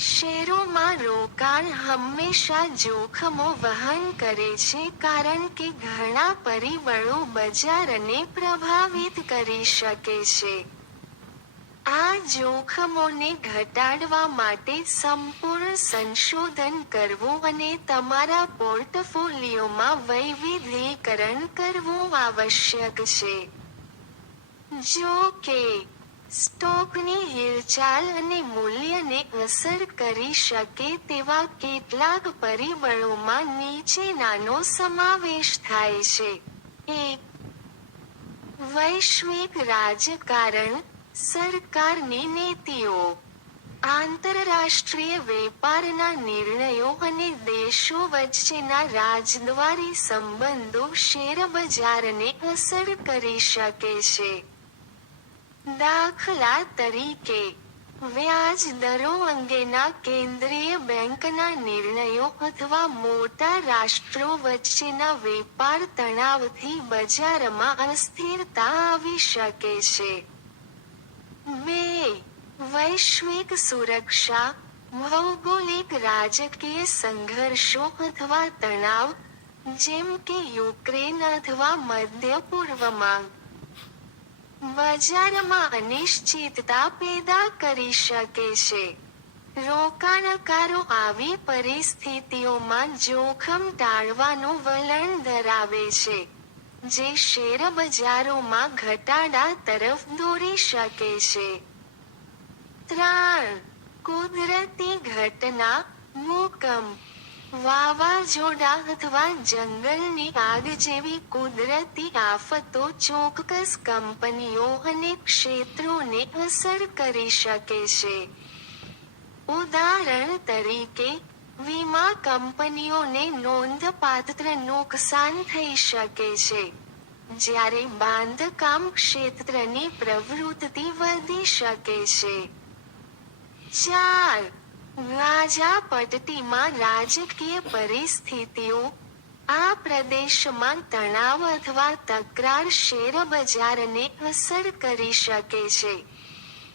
શેરોમાં રોકાણ હંમેશા જોખમો વહન કરે છે કારણ કે ઘણા પરિબળો બજારને પ્રભાવિત કરી શકે છે. આ જોખમોને ઘટાડવા માટે સંપૂર્ણ સંશોધન કરવું અને તમારા પોર્ટફોલિયોમાં વૈવિધ્યકરણ કરવું આવશ્યક છે. જો કે સ્ટોકની હિલચાલ અને મૂલ્યને અસર કરી શકે તેવા કેટલાક પરિબળોમાં નીચેનાનો સમાવેશ થાય છે. એક, વૈશ્વિક રાજકારણ, સરકારની નીતિઓ. આંતરરાષ્ટ્રીય વેપારના નિર્ણયો અને દેશો વચ્ચેના રાજદ્વારી સંબંધો શેરબજારને અસર કરી શકે છે. દાખલા તરીકે વ્યાજ દરો અંગેના કેન્દ્રીય બેંકના નિર્ણયો અથવા મોટા રાષ્ટ્રો વચ્ચેના વેપાર તણાવથી બજારમાં અસ્થિરતા આવી શકે છે. બે, વૈશ્વિક સુરક્ષા, ભૌગોલિક રાજકીય સંઘર્ષો અથવા તણાવ, જેમ કે યુક્રેન અથવા મધ્ય પૂર્વમાં. બજારમાં અનિશ્ચિતતા પેદા કરી શકે છે. રોકાણકારો આવી પરિસ્થિતિઓમાં જોખમ ટાળવાનું વલણ ધરાવે છે, જે શેર બજારોમાં ઘટાડા તરફ દોરી શકે છે. ત્રણ, કુદરતી ઘટના ભૂકંપ. વાવાઝોડા અથવા જંગલની આગ જેવી કુદરતી આફતો ચોક્કસ કંપનીઓ અને ક્ષેત્રોને અસર કરી શકે છે. ઉદાહરણ તરીકે, વીમા કંપનીઓને નોંધપાત્ર નુકસાન થઈ શકે છે. જ્યારે બાંધકામ ક્ષેત્રની પ્રવૃત્તિ વધી શકે છે. ચાર પટ્ટીમાં રાજકીય પરિસ્થિતિઓ. આ પ્રદેશમાં તણાવ અથવા તકરાર શેરબજારને અસર કરી શકે છે.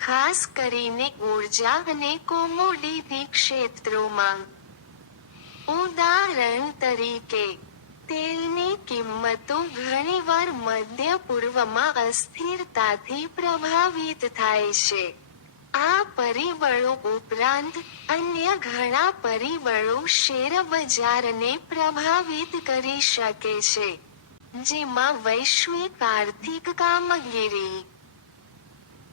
ખાસ કરીને ઊર્જા અને કોમોડિટી ક્ષેત્રોમાં. ઉદાહરણ તરીકે, તેલની કિંમતો ઘણીવાર મધ્ય પૂર્વમાં અસ્થિરતાથી પ્રભાવિત થાય છે. આ પરિબળો ઉપરાંત અન્ય ઘણા પરિબળો શેરબજારને પ્રભાવિત કરી શકે છે, જેમાં વૈશ્વિક આર્થિક કામગીરી,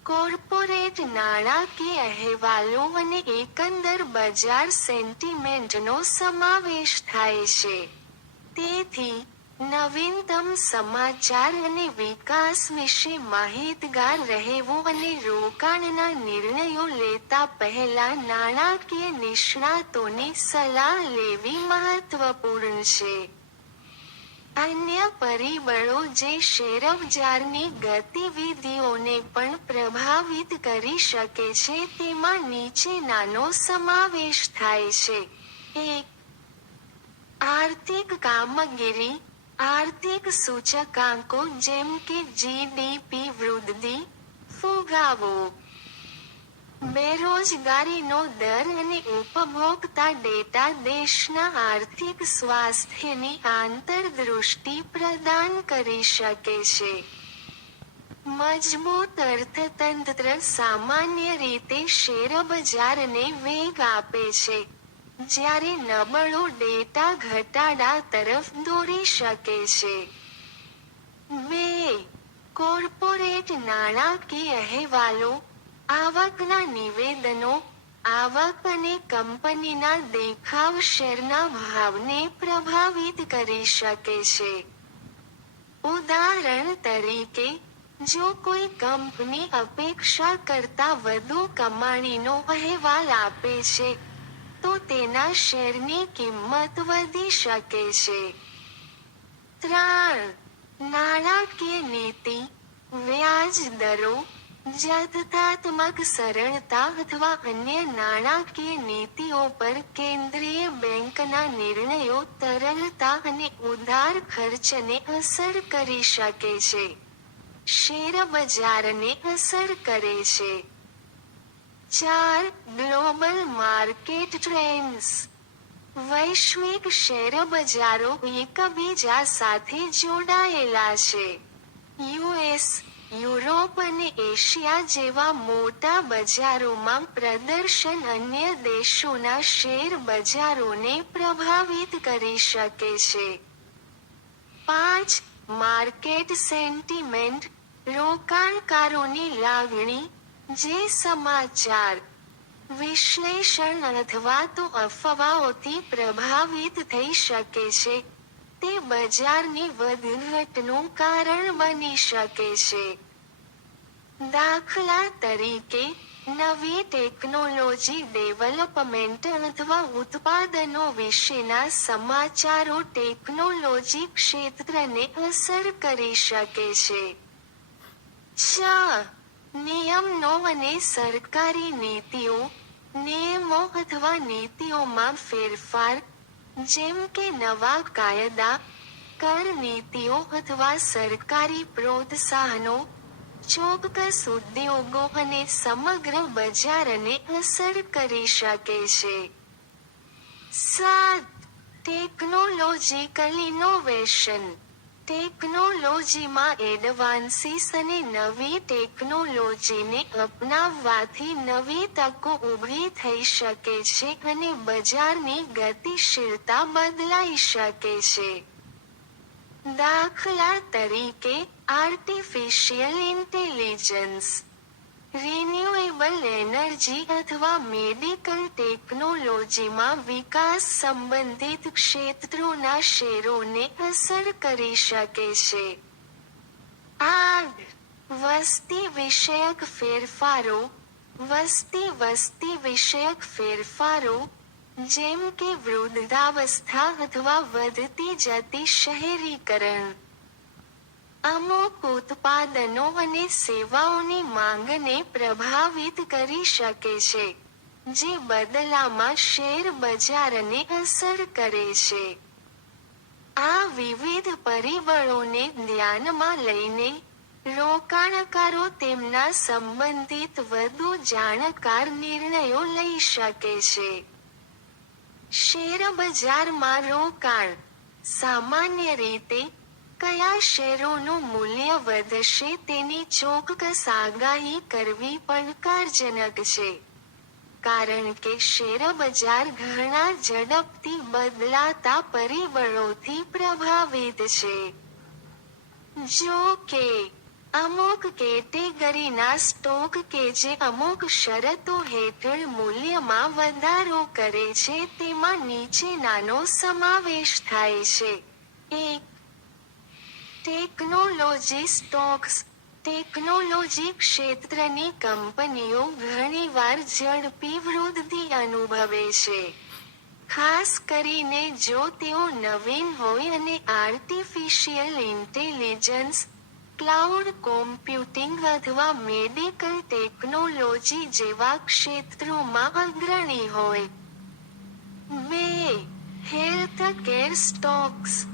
કોર્પોરેટ નાણાકીય અહેવાલો અને એકંદર બજાર સેન્ટિમેન્ટનો સમાવેશ થાય છે. તેથી નવીનતમ સમાચાર અને વિકાસ વિશે માહિતગાર રહેવું અને રોકાણના નિર્ણયો લેતા પહેલા નાણાકીય નિષ્ણાતોની સલાહ લેવી મહત્વપૂર્ણ છે. અન્ય પરિબળો જે શેરબજારની ગતિવિધિઓને પણ પ્રભાવિત કરી શકે છે તેમાં નીચેનાનો સમાવેશ થાય છે. એક, આર્થિક કામગીરી આર્થિક સૂચકાંકો જેમ કે જીડીપી વૃદ્ધિ ફુગાવો બેરોજગારીનો દર અને ઉપભોક્તા ડેટા દેશના આર્થિક સ્વાસ્થ્યની આંતરદૃષ્ટિ પ્રદાન કરી શકે છે મજબૂત અર્થતંત્ર સામાન્ય રીતે શેરબજારને વેગ આપે છે જ્યારે નબળો ડેટા ઘટાડા તરફ દોરી શકે છે. બે, કોર્પોરેટ નાણાકીય અહેવાલો, આવકના નિવેદનો, આવક અને કંપનીના દેખાવ શેરના ભાવને પ્રભાવિત કરી શકે છે. ઉદાહરણ તરીકે, જો કોઈ કંપની અપેક્ષા કરતા વધુ કમાણીનો અહેવાલ આપે છે તો તેના શેરની કિંમત વધી શકે છે? ત્રણ નાણાકીય નીતિ? વ્યાજ દરો? જથ્થાત્મક સરળતા અથવા અન્ય નાણાકીય નીતિઓ પર કેન્દ્રીય બેંકના નિર્ણયો તરલતા અને ઉધાર ખર્ચને અસર કરી શકે છે. શેર બજારને અસર કરે છે. ચાર ગ્લોબલ માર્કેટ ટ્રેન્ડ્સ. વૈશ્વિક શેર બજારો એકબીજા સાથે જોડાયેલા છે. યુએસ યુરોપ અને એશિયા જેવા મોટા બજારોમાં પ્રદર્શન અન્ય દેશોના શેર બજારોને પ્રભાવિત કરી શકે છે. પાંચ, માર્કેટ સેન્ટિમેન્ટ રોકાણકારોની લાગણી જે સમાચાર વિશ્લેષણ અથવા તો અફવાઓથી પ્રભાવિત થઈ શકે છે, તે બજારની વધઘટનું કારણ બની શકે છે. દાખલા તરીકે, નવી ટેકનોલોજી ડેવલપમેન્ટ અથવા ઉત્પાદનો વિશેના સમાચારો ટેકનોલોજી ક્ષેત્રને અસર કરી શકે છે. છ નિયમનો અને સરકારી નીતિઓ, નિયમો અથવા નીતિઓમાં ફેરફાર, જેમ કે નવા કાયદા, કર નીતિઓ અથવા સરકારી પ્રોત્સાહનો, ચોક્કસ ઉદ્યોગો અને સમગ્ર બજારને અસર કરી શકે છે. સાત, ટેકનોલોજીકલ ઇનોવેશન. ટેકનોલોજીમાં એડવાન્સીસ અને નવી ટેકનોલોજીને અપનાવવાથી નવી તકો ઊભી થઈ શકે છે અને બજારની ગતિશીલતા બદલાઈ શકે છે. દાખલા તરીકે આર્ટિફિશિયલ ઇન્ટેલિજન્સ રિન્યુએબલ એનર્જી અથવા મેડિકલ ટેકનોલોજીમાં વિકાસ સંબંધિત ક્ષેત્રોના શેરોને અસર કરી શકે છે. આગ વસ્તી વિષયક ફેરફારો, વસ્તી વસ્તી વિષયક ફેરફારો, જેમ કે વૃદ્ધાવસ્થા અથવા વધતી જતી શહેરીકરણ અમુક ઉત્પાદનો અને સેવાઓની માંગને પ્રભાવિત કરી શકે છે, જે બદલામાં શેર બજારને અસર કરે છે. આ વિવિધ પરિબળોને ધ્યાનમાં લઈને રોકાણકારો તેમના સંબંધિત વધુ જાણકાર નિર્ણયો લઈ શકે છે. શેરબજારમાં રોકાણ સામાન્ય રીતે કયા શેરોનું મૂલ્ય વધશે તેની ચોક્કસ આગાહી કરવી પડકારજનક છે. કારણ કે શેર બજાર ઘણા ઝડપથી બદલાતા પરિબળોથી પ્રભાવિત છે. જો કે, અમુક કેટેગરીના સ્ટોક કે જે અમુક શરતો હેઠળ મૂલ્યમાં વધારો કરે છે, તેમાં નીચેનાનો સમાવેશ થાય છે. એક ટેકનોલોજી સ્ટોક્સ ટેકનોલોજી ક્ષેત્રની કંપનીઓ ઘણીવાર ઝડપી વૃદ્ધિ અનુભવે છે. ખાસ કરીને જો તેઓ નવીન હોય અને આર્ટિફિશિયલ ઇન્ટેલિજન્સ ક્લાઉડ કોમ્પ્યુટિંગ અથવા મેડિકલ ટેકનોલોજી જેવા ક્ષેત્રોમાં અગ્રણી હોય. બે હેલ્થકેર સ્ટોક્સ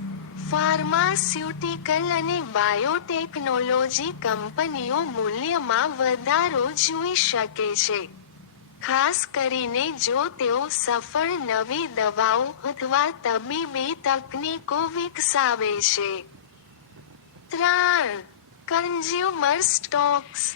ફાર્માસ્યુટિકલ અને બાયોટેકનોલોજી કંપનીઓ મૂલ્યમાં વધારો જોઈ શકે છે. ખાસ કરીને જો તેઓ સફળ નવી દવાઓ અથવા તબીબી તકનીકો વિકસાવે છે. ત્રણ કન્ઝ્યુમર સ્ટોક્સ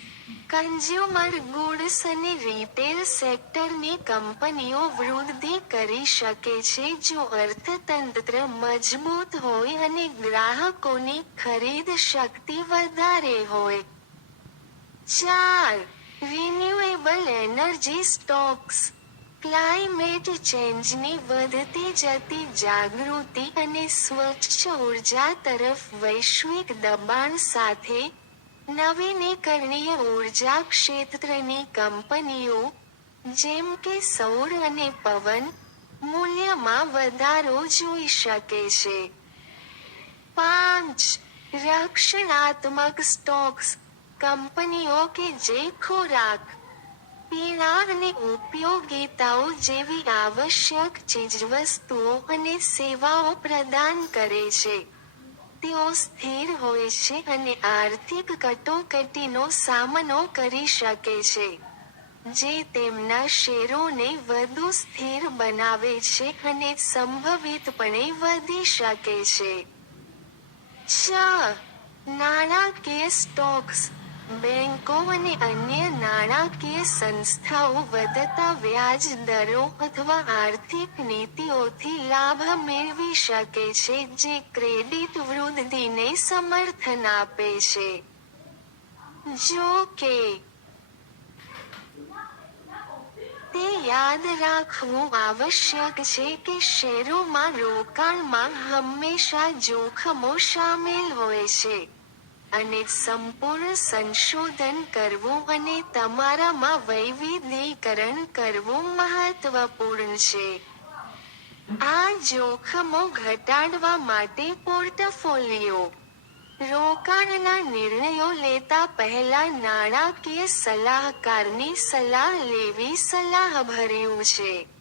કન્ઝ્યુમર ગુડ્સ અને રિટેલ સેક્ટરની કંપનીઓ વૃદ્ધિ કરી શકે છે જો અર્થતંત્ર મજબૂત હોય અને ગ્રાહકોની ખરીદ શક્તિ વધારે હોય. ચાર રિન્યુએબલ એનર્જી સ્ટોક્સ ક્લાઇમેટ ચેન્જની વધતી જતી જાગૃતિ અને સ્વચ્છ ઊર્જા તરફ વૈશ્વિક દબાણ સાથે નવીનીકરણીય ઊર્જા ક્ષેત્રની કંપનીઓ, જેમ કે સૌર અને પવન, મૂલ્યમાં વધારો જોઈ શકે છે. પાંચ, રક્ષણાત્મક સ્ટોક્સ, કંપનીઓ કે જે ખોરાક પીણા અને ઉપયોગિતાઓ જેવી આવશ્યક ચીજવસ્તુઓ અને સેવાઓ પ્રદાન કરે છે. તેઓ સ્થિર હોય છે અને આર્થિક કટોકટીનો સામનો કરી શકે છે, જે તેમના શેરોને વધુ સ્થિર બનાવે છે અને સંભવિતપણે વધી શકે છે. નાણાકીય સ્ટોક્સ બેંકો અને અન્ય નાણાકીય સંસ્થાઓ વધતા વ્યાજ દરો અથવા આર્થિક નીતિઓથી લાભ મેળવી શકે છે, જે ક્રેડિટ વૃદ્ધિને સમર્થન આપે છે. જો કે તે યાદ રાખવું આવશ્યક છે કે શેરોમાં રોકાણમાં હંમેશા જોખમો શામેલ હોય છે. અને સંપૂર્ણ સંશોધન કરવું અને તમારામાં વૈવિધ્યકરણ કરવું મહત્વપૂર્ણ છે. આ જોખમો ઘટાડવા માટે પોર્ટફોલિયો. રોકાણના નિર્ણયો લેતા પહેલા નાણાકીય સલાહકારની સલાહ લેવી સલાહભર્યું છે.